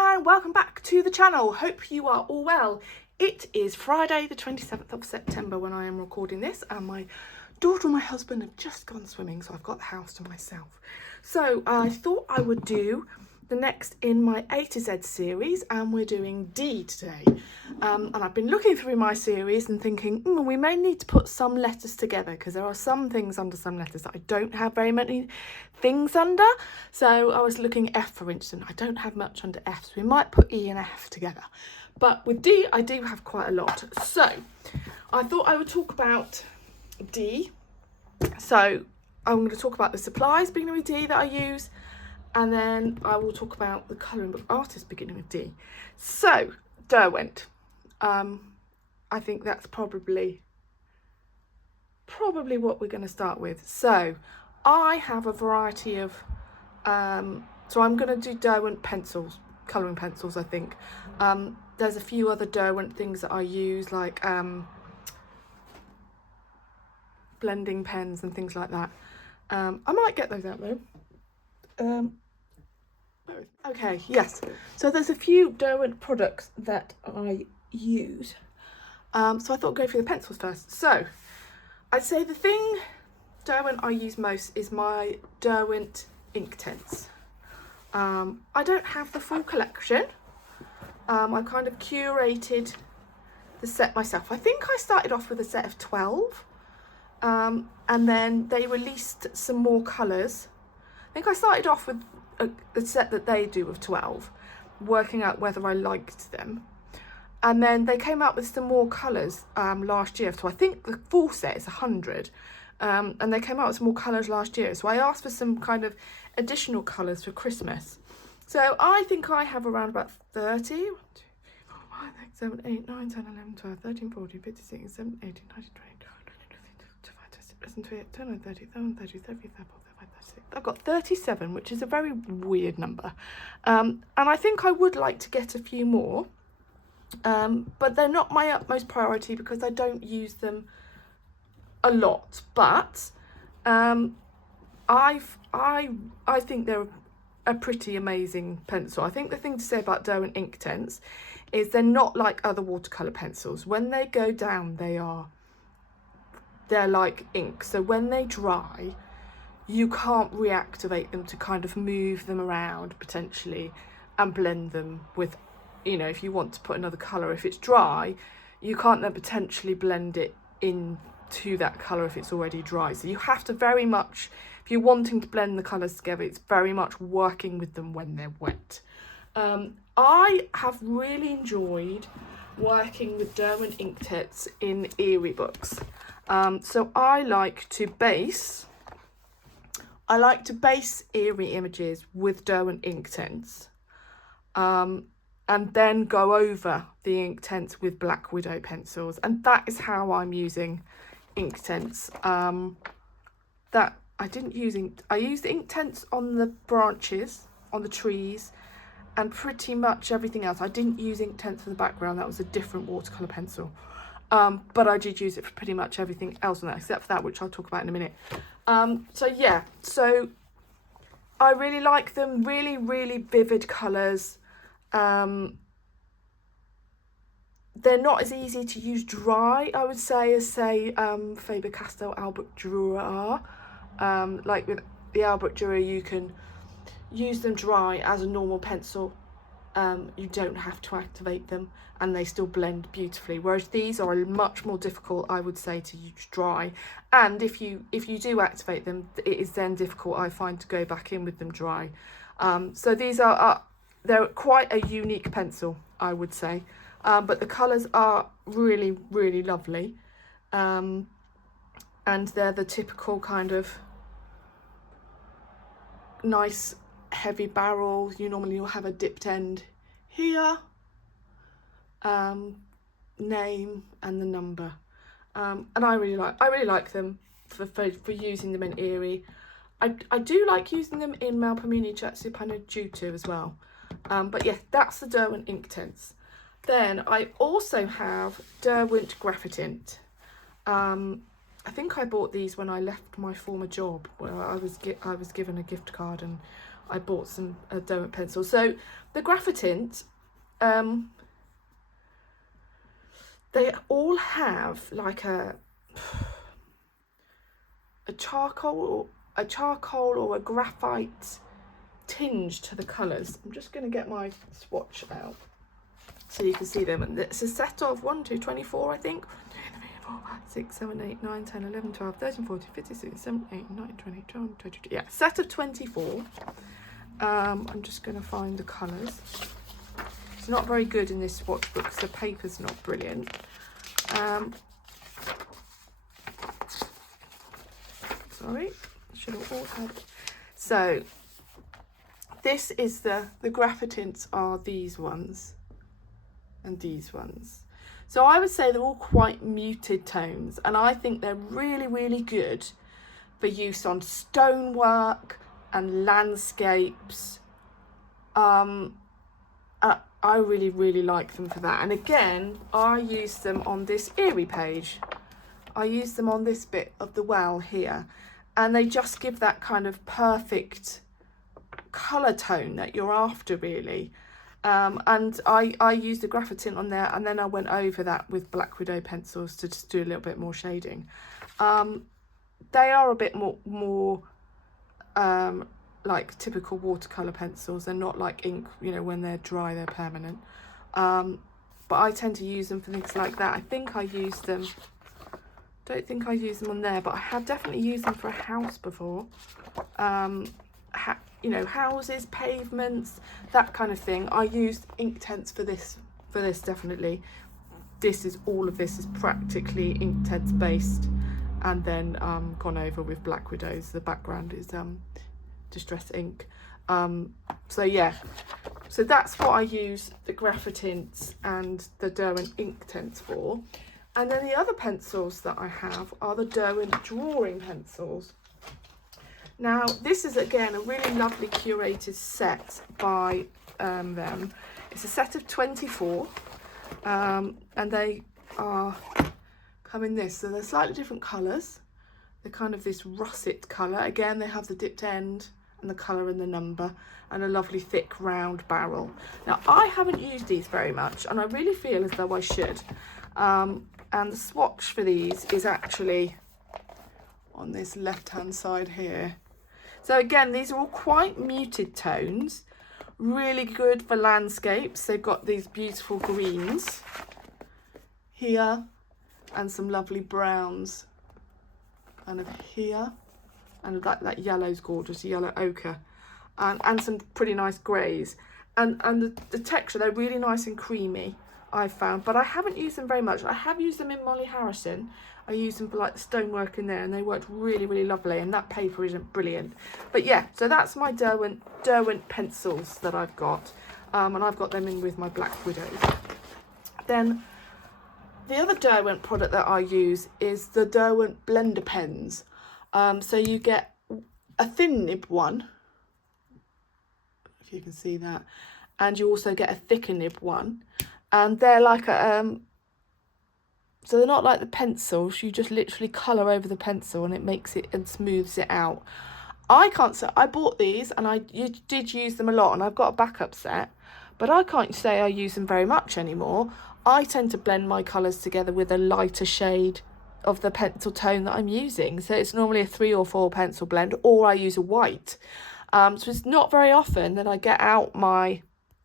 and welcome back to the channel. Hope you are all well. It is Friday the 27th of September when I am recording this, and my daughter and my husband have just gone swimming, so I've got the house to myself. So I thought I would do the next in my A to Z series, and we're doing D today. And I've been looking through my series and thinking we may need to put some letters together, because there are some things under some letters that I don't have very many things under. So I was looking at F, for instance. I don't have much under F, so we might put E and F together. But with D, I do have quite a lot. So I thought I would talk about D. So I'm going to talk about the supplies beginning with D that I use, and then I will talk about the colouring book artist beginning with D. So Derwent, I think that's probably what we're going to start with. So I have a variety of so I'm going to do Derwent pencils, colouring pencils. I think there's a few other Derwent things that I use, like blending pens and things like that. I might get those out though. Okay, yes, so there's a few Derwent products that I use, so I thought I'd go through the pencils first. So I'd say the thing Derwent I use most is my Derwent Inktense. I don't have the full collection. I kind of curated the set myself. I think I started off with a set of 12, and then they released some more colours. I think I started off with a set that they do of 12, working out whether I liked them, and then they came out with some more colours last year. So I think the full set is 100, and they came out with some more colours last year, so I asked for some kind of additional colours for Christmas. So I think I have around about 30. 1, 2, 3, 4, 5, 6, 7, 8, 9, 10, 11, 12, 13, 14, 15, 16, 17, 18, 19, 20, 21, 22, 30, 31, 32, 33, 34, 35, 36. I've got 37, which is a very weird number. And I think I would like to get a few more, but they're not my utmost priority because I don't use them a lot. But I think they're a pretty amazing pencil. I think the thing to say about Derwent Inktense is they're not like other watercolour pencils. When they go down, they're like ink. So when they dry, you can't reactivate them to kind of move them around potentially and blend them with, if you want to put another colour. If it's dry, you can't then potentially blend it into that colour if it's already dry. So you have to very much, if you're wanting to blend the colours together, it's very much working with them when they're wet. I have really enjoyed working with Derwent Inktense in Eerie books. So I like to base Eerie images with Derwent Inktense, and then go over the Inktense with Black Widow pencils, and that is how I'm using Inktense. I used Inktense on the branches, on the trees, and pretty much everything else. I didn't use Inktense for the background. That was a different watercolour pencil. But I did use it for pretty much everything else on that, except for that, which I'll talk about in a minute. So yeah, so I really like them. Really, really vivid colours. They're not as easy to use dry, I would say, as say Faber-Castell Albrecht Dürer are. Like with the Albrecht Dürer, you can use them dry as a normal pencil. You don't have to activate them, and they still blend beautifully, whereas these are much more difficult, I would say, to use dry. And if you do activate them, it is then difficult, I find, to go back in with them dry. So these they're quite a unique pencil, I would say, but the colours are really, really lovely, and they're the typical kind of nice heavy barrel. You'll have a dipped end here, name and the number, and I really like them for using them in Eerie. I do like using them in Melpomene Chatsupana Jutu as well, but yeah, that's the Derwent Inktense. Then I also have Derwent Graphitint. I think I bought these when I left my former job, where I was given a gift card and I bought some Derwent pencils. So the Graphitint, they all have like a charcoal or a graphite tinge to the colours. I'm just going to get my swatch out so you can see them. And it's a set of 24, I think. 6, 7, 8, 9, 10, 11, 12, 13, 14, 15, 16, 17, 18, 19, 20, 21, 22. Yeah, set of 24. I'm just going to find the colours. It's not very good in this swatch book because the paper's not brilliant. Sorry, should have all had. So this is the Graphitints are these ones and these ones. So I would say they're all quite muted tones, and I think they're really, really good for use on stonework and landscapes. I really, really like them for that. And again, I use them on this Erie page. I use them on this bit of the well here, and they just give that kind of perfect colour tone that you're after, really. And I used the Graphitint on there, and then I went over that with Black Widow pencils to just do a little bit more shading. They are a bit more like typical watercolour pencils. They're not like ink, you know, when they're dry they're permanent. But I tend to use them for things like that. I think I used them, don't think I used them on there, but I have definitely used them for a house before. You know, houses, pavements, that kind of thing. I used Inktense for this definitely. All of this is practically Inktense based, and then gone over with Black Widows. The background is distress ink. So yeah, so that's what I use the Graphitints and the Derwent Inktense for. And then the other pencils that I have are the Derwent Drawing pencils. Now, this is, again, a really lovely curated set by them. It's a set of 24, and they come in this. So they're slightly different colours. They're kind of this russet colour. Again, they have the dipped end and the colour and the number, and a lovely thick round barrel. Now, I haven't used these very much, and I really feel as though I should. And the swatch for these is actually on this left-hand side here. So again, these are all quite muted tones, really good for landscapes. They've got these beautiful greens here and some lovely browns kind of here, and that yellow's gorgeous, yellow ochre, and some pretty nice greys. And the texture, they're really nice and creamy, I've found, but I haven't used them very much. I have used them in Molly Harrison. I used them for like the stonework in there, and they worked really, really lovely, and that paper isn't brilliant. But yeah, so that's my Derwent pencils that I've got, and I've got them in with my Black Widows. Then the other Derwent product that I use is the Derwent blender pens. So you get a thin nib one, if you can see that, and you also get a thicker nib one, and they're like a so they're not like the pencils. You just literally colour over the pencil and it makes it and smooths it out. I can't say, I bought these and I did use them a lot, and I've got a backup set, but I can't say I use them very much anymore. I tend to blend my colours together with a lighter shade of the pencil tone that I'm using. So it's normally a 3 or 4 pencil blend, or I use a white. So it's not very often that I get out my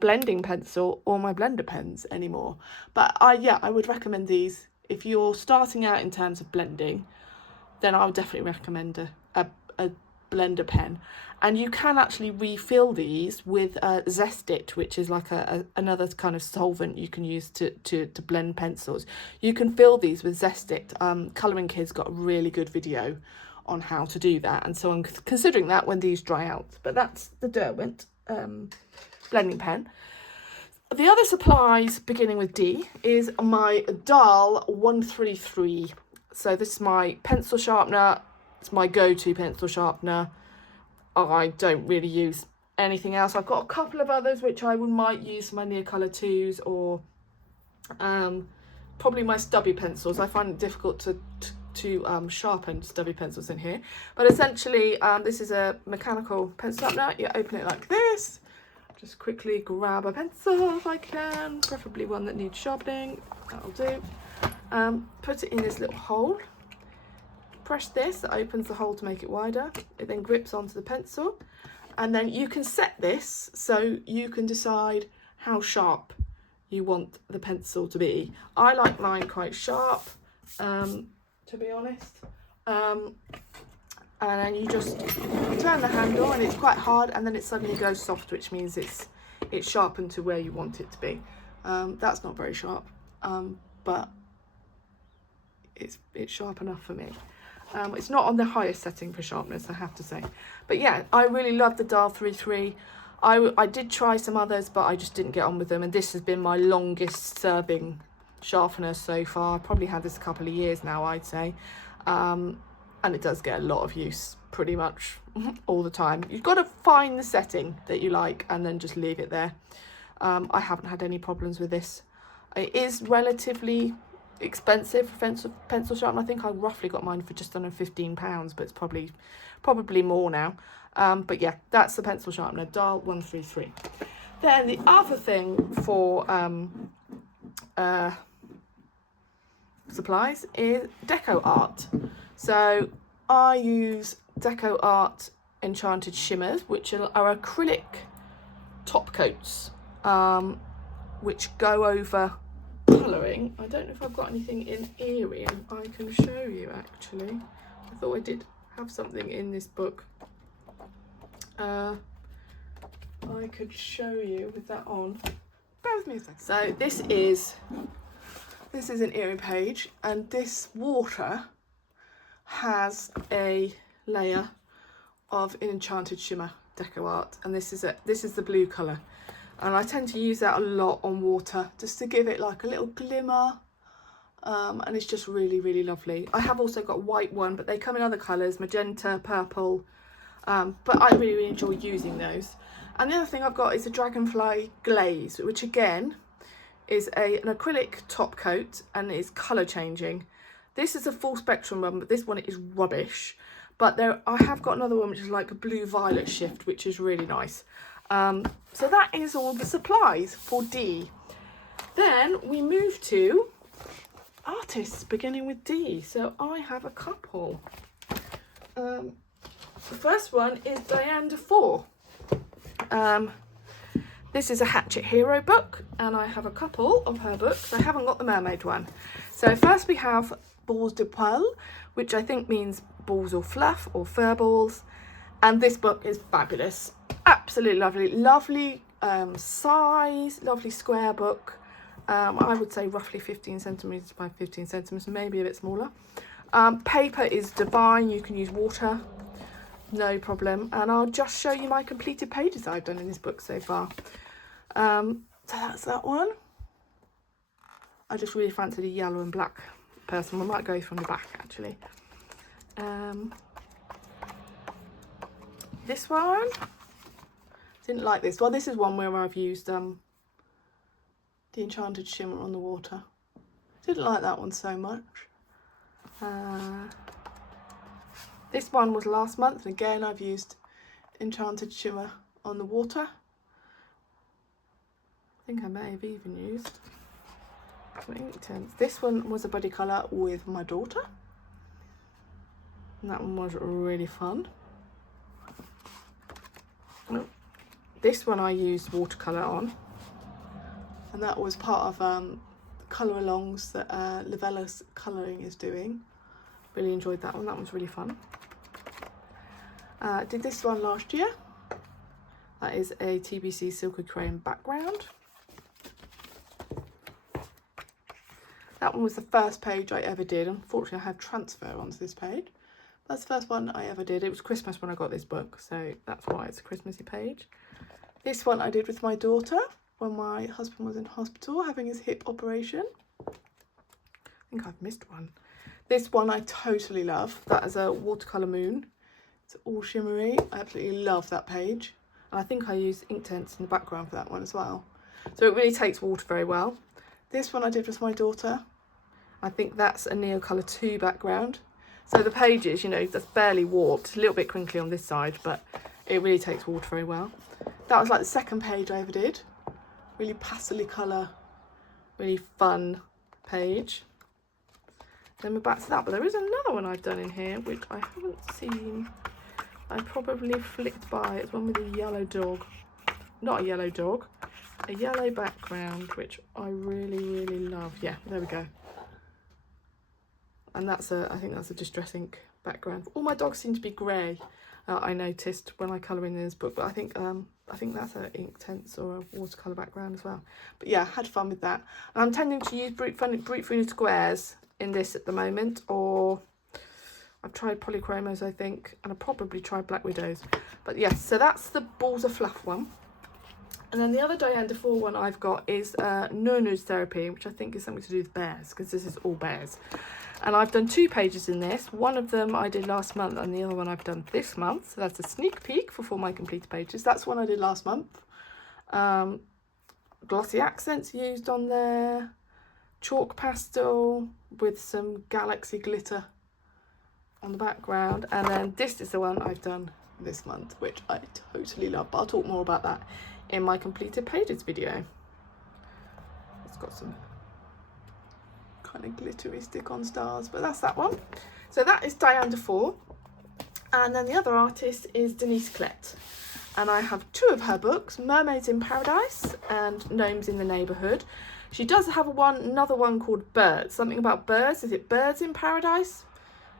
blending pencil or my blender pens anymore. But I would recommend these. If you're starting out in terms of blending, then I would definitely recommend a blender pen. And you can actually refill these with Zest-It, which is like another kind of solvent you can use to blend pencils. You can fill these with Zest-It. Colouring Kid's got a really good video on how to do that, and so I'm considering that when these dry out. But that's the Derwent blending pen. The other supplies, beginning with D, is my Dhale 133. So this is my pencil sharpener. It's my go-to pencil sharpener. I don't really use anything else. I've got a couple of others which I might use for my Neocolor 2s, or probably my stubby pencils. I find it difficult sharpen stubby pencils in here. But essentially, this is a mechanical pencil sharpener. You open it like this. Just quickly grab a pencil if I can, preferably one that needs sharpening. That'll do. Put it in this little hole. Press this, it opens the hole to make it wider. It then grips onto the pencil. And then you can set this so you can decide how sharp you want the pencil to be. I like mine quite sharp, to be honest. And then you just turn the handle and it's quite hard, and then it suddenly goes soft, which means it's sharpened to where you want it to be. That's not very sharp, but it's sharp enough for me. It's not on the highest setting for sharpness, I have to say. But yeah, I really love the Dhale 3.3. I did try some others, but I just didn't get on with them. And this has been my longest serving sharpener so far. I've probably had this a couple of years now, I'd say. And it does get a lot of use pretty much all the time. You've got to find the setting that you like and then just leave it there. I haven't had any problems with this. It is relatively expensive pencil sharpener. I think I roughly got mine for just under £15, but it's probably more now. But yeah, that's the pencil sharpener, Dhale 133. Then the other thing for supplies is deco art. So I use deco art enchanted shimmers, which are acrylic top coats, which go over colouring. I don't know if I've got anything in Eerium I can show you actually. I thought I did have something in this book. I could show you with that on. Bear with me a second. So this is an Eerium page, and this water has a layer of enchanted shimmer deco art, and this is the blue colour. And I tend to use that a lot on water just to give it like a little glimmer, and it's just really, really lovely. I have also got a white one, but they come in other colours, magenta, purple, but I really, really enjoy using those. And the other thing I've got is a dragonfly glaze, which again is an acrylic top coat and is colour changing. This is a full spectrum one, but this one is rubbish. But I have got another one which is like a blue violet shift, which is really nice. So that is all the supplies for D. Then we move to artists, beginning with D. So I have a couple. The first one is Diane Du Four. This is a Hatchet Hero book, and I have a couple of her books. I haven't got the mermaid one. So first we have Balls de Poil, which I think means balls or fluff or fur balls. And this book is fabulous. Absolutely lovely. Lovely size, lovely square book. I would say roughly 15 centimetres by 15 centimetres, maybe a bit smaller. Paper is divine. You can use water, no problem. And I'll just show you my completed pages I've done in this book so far. So that's that one. I just really fancied a yellow and black person. We might go from the back actually. This one, didn't like this. Well, this is one where I've used the enchanted shimmer on the water. Didn't like that one so much. This one was last month, and again I've used enchanted shimmer on the water. I think I may have even used ink tints. This one was a buddy colour with my daughter, and that one was really fun. This one I used watercolour on, and that was part of colour alongs that Livella's Colouring is doing. Really enjoyed that one. That one's really fun. Did this one last year. That is a TBC Silky Crayon background. That one was the first page I ever did. Unfortunately, I had transfer onto this page. That's the first one I ever did. It was Christmas when I got this book, so that's why it's a Christmassy page. This one I did with my daughter when my husband was in hospital having his hip operation. I think I've missed one. This one I totally love. That is a watercolour moon. It's all shimmery. I absolutely love that page. And I think I used ink tints in the background for that one as well. So it really takes water very well. This one I did with my daughter. I think that's a Neocolour 2 background. So the pages, you know, that's barely warped. A little bit crinkly on this side, but it really takes water very well. That was like the second page I ever did. Really pastely colour, really fun page. Then we're back to that, but there is another one I've done in here which I haven't seen. I probably flicked by. It's one with a yellow dog. Not a yellow dog, a yellow background, which I really, really love. Yeah, there we go. And that's I think that's a Distress ink background. All my dogs seem to be grey. I noticed when I colour in this book, but I think that's an Inktense or a watercolour background as well. But yeah, had fun with that. I'm tending to use Brute Funion squares in this at the moment, or I've tried polychromos, I think, and I've probably tried Black Widows. But yes, so that's the Balls of Fluff one. And then the other Diane Du Four one I've got is Nunu's Therapy, which I think is something to do with bears, because this is all bears. And I've done 2 pages in this. One of them I did last month and the other one I've done this month. So that's a sneak peek for my completed pages. That's one I did last month. Glossy accents used on there. Chalk pastel with some galaxy glitter on the background. And then this is the one I've done this month, which I totally love. But I'll talk more about that in my completed pages video. It's got some kind of glittery stick-on stars, but that's that one. So that is Diane Du Four, and then the other artist is Denise Klette, and I have 2 of her books, Mermaids in Paradise and Gnomes in the Neighbourhood. She does have another one called Birds, something about birds. Is it Birds in Paradise?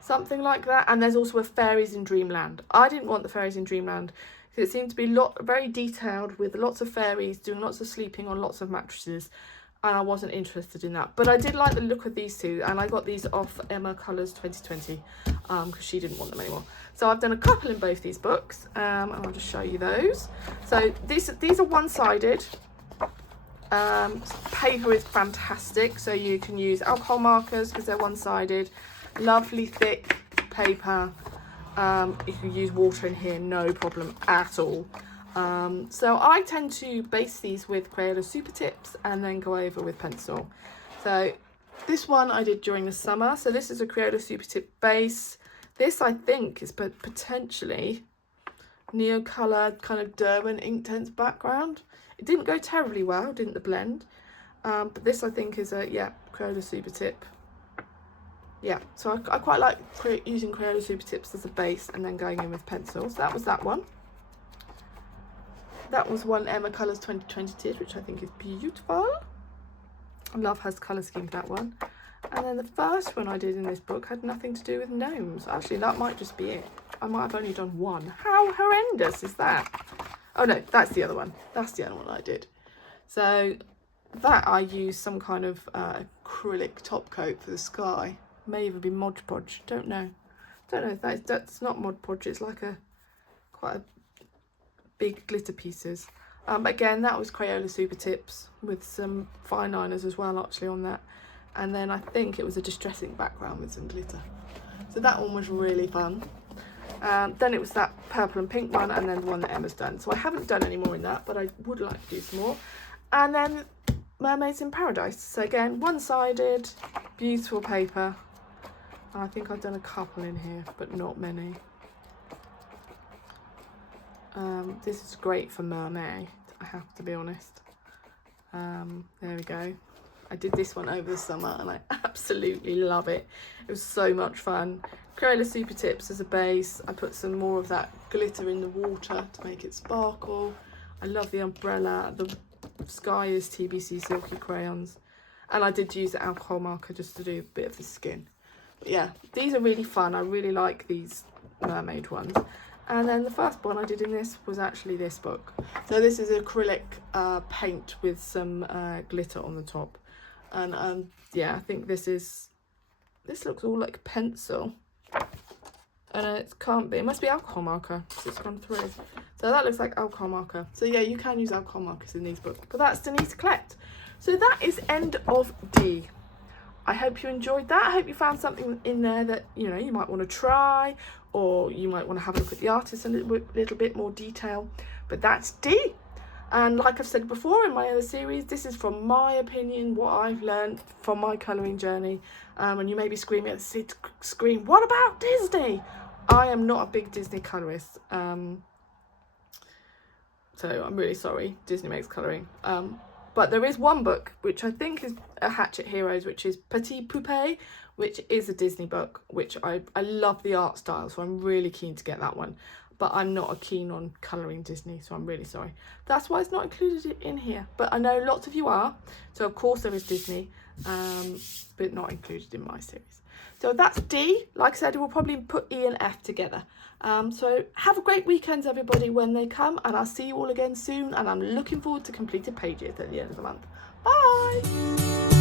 Something like that. And there's also a Fairies in Dreamland. I didn't want the Fairies in Dreamland because it seemed to be very detailed with lots of fairies doing lots of sleeping on lots of mattresses, and I wasn't interested in that. But I did like the look of these 2, and I got these off Emma Colours 2020 because she didn't want them anymore. So I've done a couple in both these books, and I'll just show you those. So these are one-sided. Paper is fantastic, so you can use alcohol markers because they're one-sided. Lovely thick paper. You can use water in here, no problem at all. So I tend to base these with Crayola Super Tips and then go over with pencil. So this one I did during the summer. So this is a Crayola Super Tip base. This I think is potentially neo-coloured kind of Derwent Inktense background. It didn't go terribly well, didn't the blend? But this I think is a, yeah, Crayola Super Tip. Yeah, so I quite like using Crayola Super Tips as a base and then going in with pencils. So that was that one. That was one Emma Colours 2020 did, which I think is beautiful. I love her colour scheme for that one. And then the first one I did in this book had nothing to do with gnomes. Actually, that might just be it. I might have only done one. How horrendous is that? Oh no, that's the other one. That's the other one I did. So that I used some kind of acrylic top coat for the sky. May even be Mod Podge. Don't know. Don't know if that's not Mod Podge. It's like quite a big glitter pieces. Again, that was Crayola Super Tips with some fine liners as well actually on that. And then I think it was a Distress ink background with some glitter. So that one was really fun. Then it was that purple and pink one, and then the one that Emma's done. So I haven't done any more in that, but I would like to do some more. And then Mermaids in Paradise. So again, one-sided, beautiful paper. And I think I've done a couple in here, but not many. This is great for mermaid, I have to be honest. There we go. I did this one over the summer and I absolutely love it. It was so much fun. Crayola Super Tips as a base. I put some more of that glitter in the water to make it sparkle. I love the umbrella. The sky is TBC Silky Crayons. And I did use the alcohol marker just to do a bit of the skin. But yeah, these are really fun. I really like these mermaid ones. And then the first one I did in this was actually this book. So this is acrylic paint with some glitter on the top. And yeah, I think this looks all like pencil. And it can't be, it must be alcohol marker because it's gone through. So that looks like alcohol marker. So yeah, you can use alcohol markers in these books. But that's Denise Klette. So that is end of D. I hope you enjoyed that. I hope you found something in there that, you know, you might want to try, or you might want to have a look at the artist in a little bit more detail. But that's D. And like I've said before in my other series, this is from my opinion, what I've learned from my colouring journey. And you may be screaming at the screen, what about Disney? I am not a big Disney colourist. So I'm really sorry, Disney makes colouring. But there is one book, which I think is a Hachette Heroes, which is Petit Poupée, which is a Disney book, which I love the art style, so I'm really keen to get that one. But I'm not keen on colouring Disney, so I'm really sorry. That's why it's not included in here. But I know lots of you are, so of course there is Disney, but not included in my series. So that's D. Like I said, we'll probably put E and F together. So have a great weekend, everybody, when they come, and I'll see you all again soon, and I'm looking forward to completed pages at the end of the month. Bye!